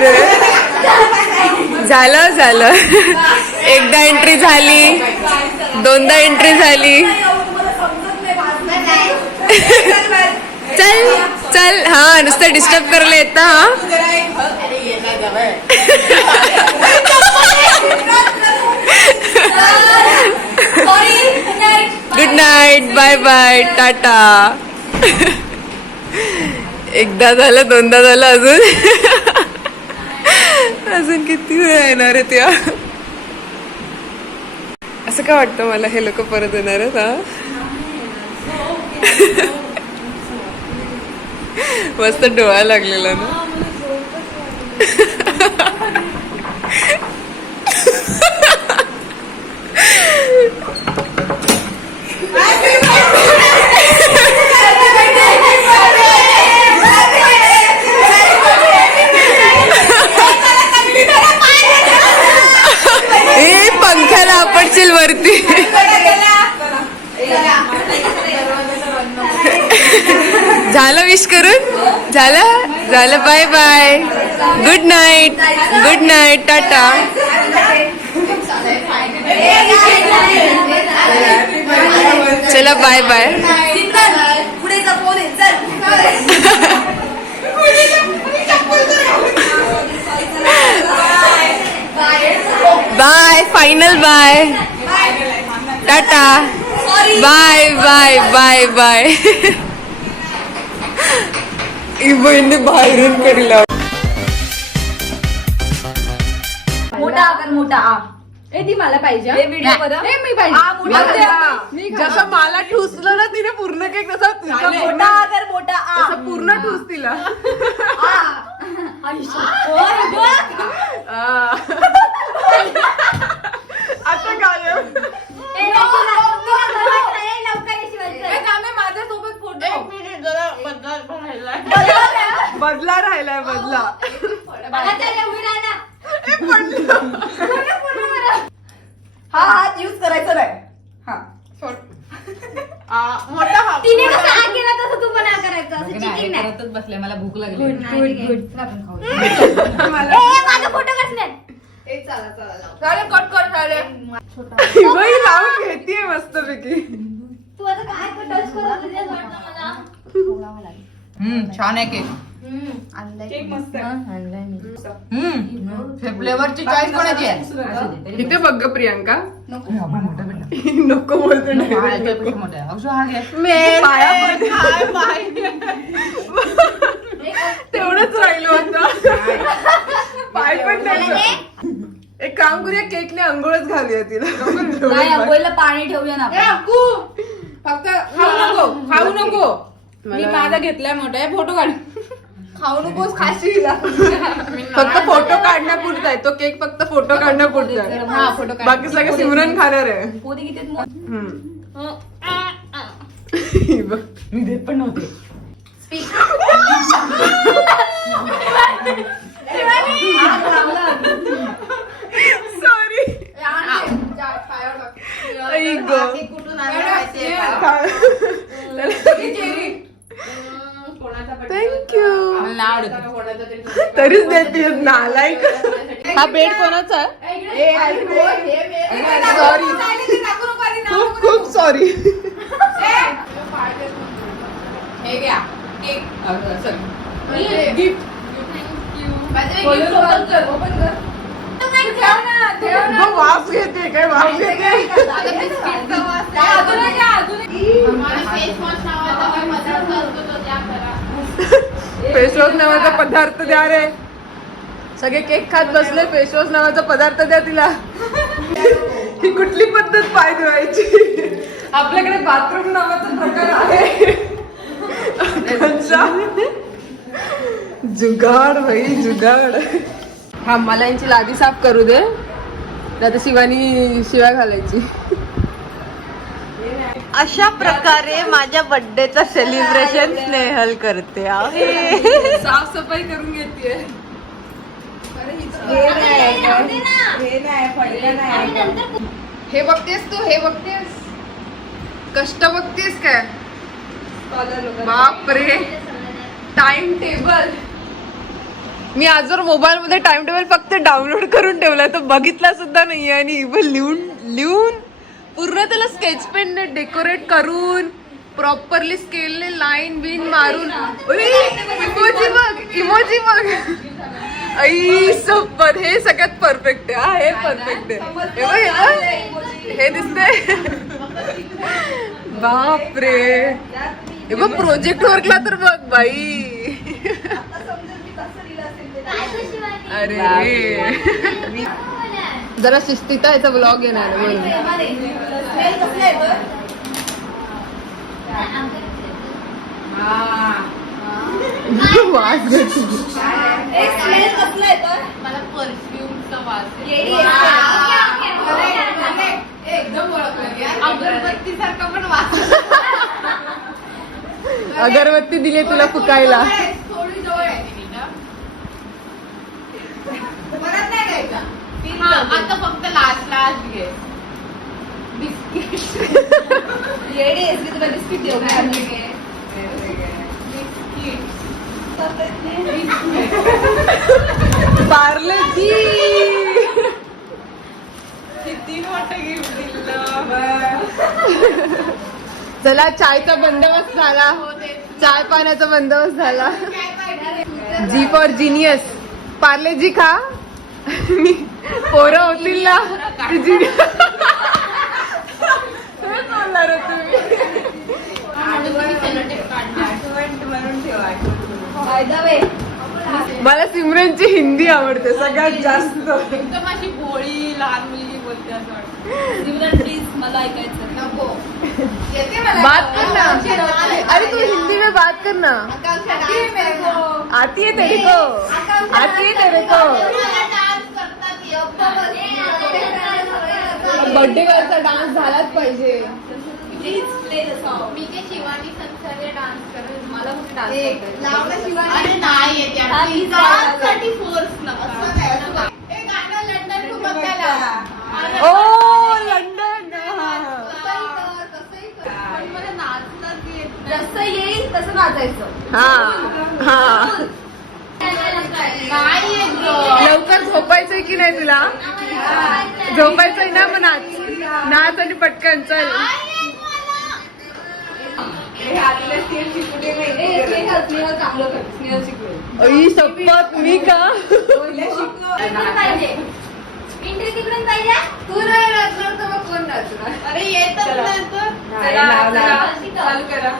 बापरे झालं झालं. एकदा एंट्री झाली, दोनदा एंट्री झाली. चल चल. हा नुसतं डिस्टर्ब करायला येतं. हा good night, bye bye, ta ta. एकदा झालं, दोनदा झालं, अजून अजून किती वेळ येणार आहे त्या. असं काय वाटतं मला हे लोक परत येणार आहेत. हा मस्त डोळा लागलेला ना. पंख्याला आपडशील वरती. झालं विश करून. झालं झालं. Bye bye, good night, good night, tata. चला bye bye. Bye, final bye, tata, bye bye bye bye. बहिणी बाहेरून करीला. मोठा आकार, मोठा आ. ए ती मला पाहिजे. मी पाहिजे. जसं मला ठुसलं ना तिने पूर्ण केक, तसा मोठा आकार, मोठा आ. पूर्ण ठुस तिला. आता काय माझ्यासोबत फोटो. बदला राहिलाय, बदला. हा हात यूज करायचा नाही. हा मोठा हात. तिने कसं आ केला तसं तू पण आ करायचं. असं चिटिंग नाही. करतच बसले, मला भूक लागली. माझा फोटो कसं बाई लावून घेतीये मस्त पैकी. तू आता काय टच करत मला. छान आहे केक. केक मस्त आहे. फ्लेवरची चॉईस कोणाची आहे? इथे बघ ग प्रियांका. नको बोलतो तेवढंच राहिलो आता. पाय पण त्याचं. एक काम करूया, केकने अंघोळच घालूया तिला. अंघोळीला पाणी ठेवूया ना. फक्त खाऊ नको, खाऊ नको. मी माझा घेतलाय मोठा. फोटो काढ. खाऊ नकोस, खाशील. फक्त फोटो काढण्यापुरता आहे तो केक. फक्त फोटो काढण्यापुरता आहे. हा फोटो काढ. बाकी सगळे सिमरन खाणार आहे. पोरी किती मी देत पण नव्हते. सॉरी. थँक्यू. तरीच देते नालायक. हा बेड कोणाचा आहे? सॉरी, खूप खूप सॉरी. हे घ्या केक. गिफ्ट. वाफ घेते काय? वाफ घेते. फेसवॉश नावाचा पदार्थ द्या रे. सगळे केक खात बसले, फेसवॉश नावाचा पदार्थ द्या तिला. ही कुठली पद्धत पाय धुवायची? आपल्याकडे बाथरूम नावाचा प्रकार आहे. जुगाड भाई, जुगाड. हा मला यांची लादी साफ करू दे, आता शिवानी शिवाय घालायची. अशा प्रकारे माझ्या बर्थडेचा सेलिब्रेशन स्नेहल करते आहे. साफसफाई करून घेते. हे बघतेस तू, हे बघतेस, कष्ट बघतेस काय? बाप रे, टाइम टेबल. मी आजवर मोबाईल मध्ये टाइम टेबल फक्त डाउनलोड करून ठेवलाय, तो बघितला सुद्धा नाहीये. आणि इव्हन लिहून पूर्ण त्याला स्केच पेनने डेकोरेट करून प्रॉपरली स्केलने लाईन बिन मारून इमोजी बघ आई सोबत. हे सगळ्यात परफेक्ट आहे. हा हे परफेक्ट आहे. हे दिसते. बापरे. हे बघ प्रोजेक्ट वर्कला तर बघ बाई. अरे जरा शिस्तीत याचा ब्लॉग येणार म्हणून. वास घेतो. मला परफ्यूमचा वास एकदम अगरबत्ती सारखा पण वास. अगरबत्ती दिली तुला फुकायला. थोडी जवळ आहे ती ना. परत नाही द्यायचा. आता फक्त लास्ट घे. बिस्किट येडी आहेस की तुला बिस्किट देऊ का? पार्ले जी किती मोठं गिफ्ट दिलं. चला चायचा बंदोबस्त झाला. चाय पाण्याचा बंदोबस्त झाला. जी फॉर जिनियस. पार्ले जी खा. पोरं होतील ना. बोलणार तुम्ही. मला सिमरनची हिंदी आवडते सगळ्यात जास्त. एकदम अशी भोळी लहान मुलगी बोलते असं वाटतं. प्लीज मला ऐकायचं. नको. बात कर ना. अरे तू हिंदी में बात कर ना. आती है तेरे को. आती है तेरे को. बर्थडे वरचा डान्स झालाच पाहिजे. Please play the song. मी ते शिवानी संसारे डान्स करेल. मला कुठे डान्स लावला शिवानी. अरे नाही येते हा, मी जायला साठी फोर्स नका. हे गाणं लंडन टू बघायला. ओ लंडन. पण मला नाचताच येत नाही. जसं येईल तसं नाचायचं. हा हा. नाही येत गं. लवकर झोपायचंय की नाही तुला? झोपायचंय ना. मग नाच नाच आणि पटकन चल. आई शपथ मी का. तिकडून पाहिजे. तू नाही नाचणार तर मग कोण नाचणार. अरे येतच नाही तर. चालू करा.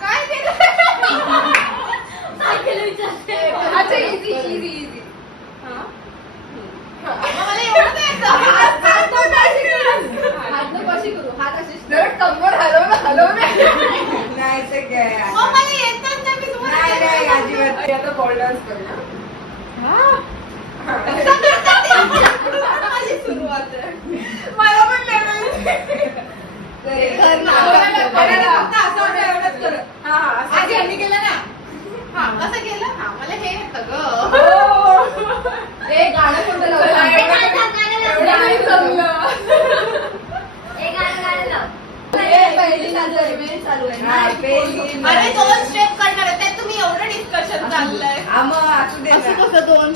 काय केलं. अच्छा इझी इझी इझी. मला एवढं येतं. हात कशी करू. हात अशी जरा कंबर हलव ना. नाही ते काय. मला येतच नाही. मी तुम्हाला आता बॉल डान्स करूया. माझी सुरुवात आहे. मला पण आधी आम्ही केलं ना. हा कसं केलं. हा मला हे येतं ग. ए गाणं कोणतं लावलं. पहिली नजर में चालू आहे. अरे 2 स्टेप करणार आहे. त्यात तुम्ही एवढं डिस्कशन चाललंय. असं कसं दोन.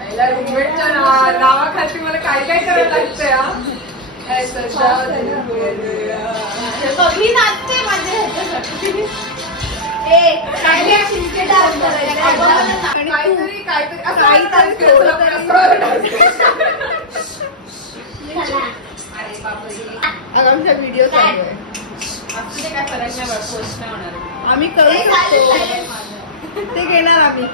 पहिला रूममेटच्या नावाखाली मला काय काय करायला लागतंय. मी नाचते माझ्या ह्याच्यासाठी. आमचा व्हिडिओ चालू आहे. असं ते काय फरक नाही पडत. पोस्ट नाही होणार. आम्ही करू शकतो. ते घेणार आम्ही.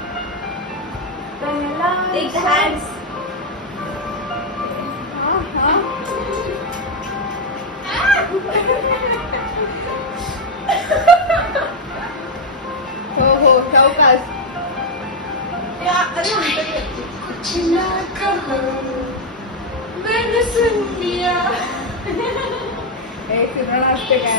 हो हो चौकास. फिरणं असते काय.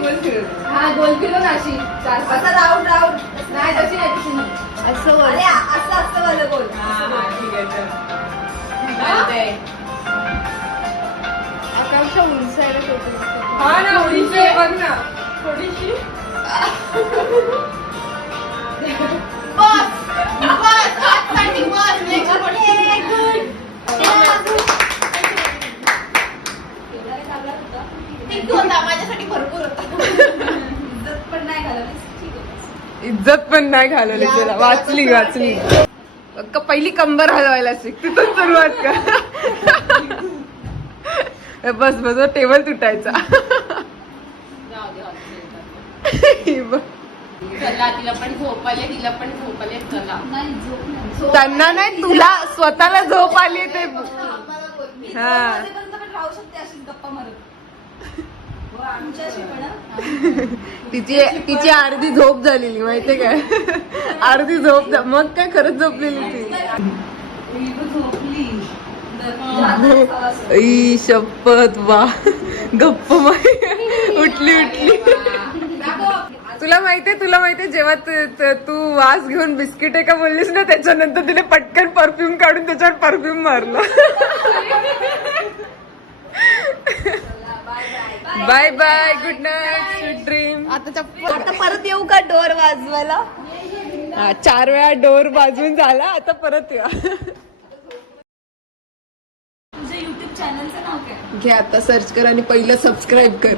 गोल फिरव. हा गोल फिरव अशी असं राऊंड नाही तशी नाही तशी नाही. असं गोल असं असं वालं गोल हा ठीक आहे चल. चालतंय. आकांक्षा उंचायला फोटो हा ना उडीची आहे बघ ना थोडीशी. बस बस आजसाठी बस नेक्स्ट ठीक होता माझ्यासाठी भरपूर होता. पण नाही घालवली ठीक आहे. इज्जत पण नाही घालवली तुला. वाचली वाचली. पहिली कंबर हलवायला शिक तिथून सुरुवात कर. बस बस टेबल तुटायचा. जाऊ दे ही बघ. चला तिला पण झोप आले तिला पण झोप आले चला. नाही झोप नाही. त्यांना नाही तुला स्वतःला झोप आली ते. मी हा. 2 वाजेपर्यंत पण राहू शकते अशीच गप्पा मारत. आमच्याशी पण हा. तिची अर्धी झोप झालेली माहितीये काय. अर्धी झोप मग काय खरंच झोपलेली ती. झोपली. ई शपथ वा गप्प उठली उठली. तुला माहितीये जेव्हा तू वास घेऊन बिस्किट आहे का बोललीस ना त्याच्यानंतर तिने पटकन परफ्यूम काढून त्याच्यावर परफ्यूम मारलं. Bye bye good night sweet dream. आता परत येऊ का डोर वाजवायला. 4 वेळा डोर वाजवून झाला आता परत या. तुझ्या युट्यूब चॅनलचं नाव काय. घे आता सर्च कर आणि पहिलं सबस्क्राईब कर.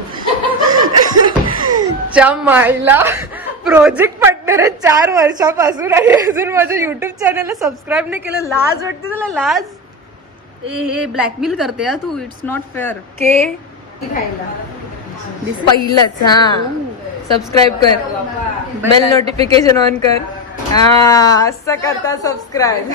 च्या मायला प्रोजेक्ट पार्टनर आहे 4 वर्षापासून आणि अजून माझ्या युट्यूब चॅनलला सबस्क्राईब नाही केलं. लाज वाटते तुला लाज. हे ब्लॅकमेल करते हा तू. It's not fair. के पहिलंच हा सबस्क्राईब कर. बेल नोटिफिकेशन ऑन कर. हा असं करता सबस्क्राईब.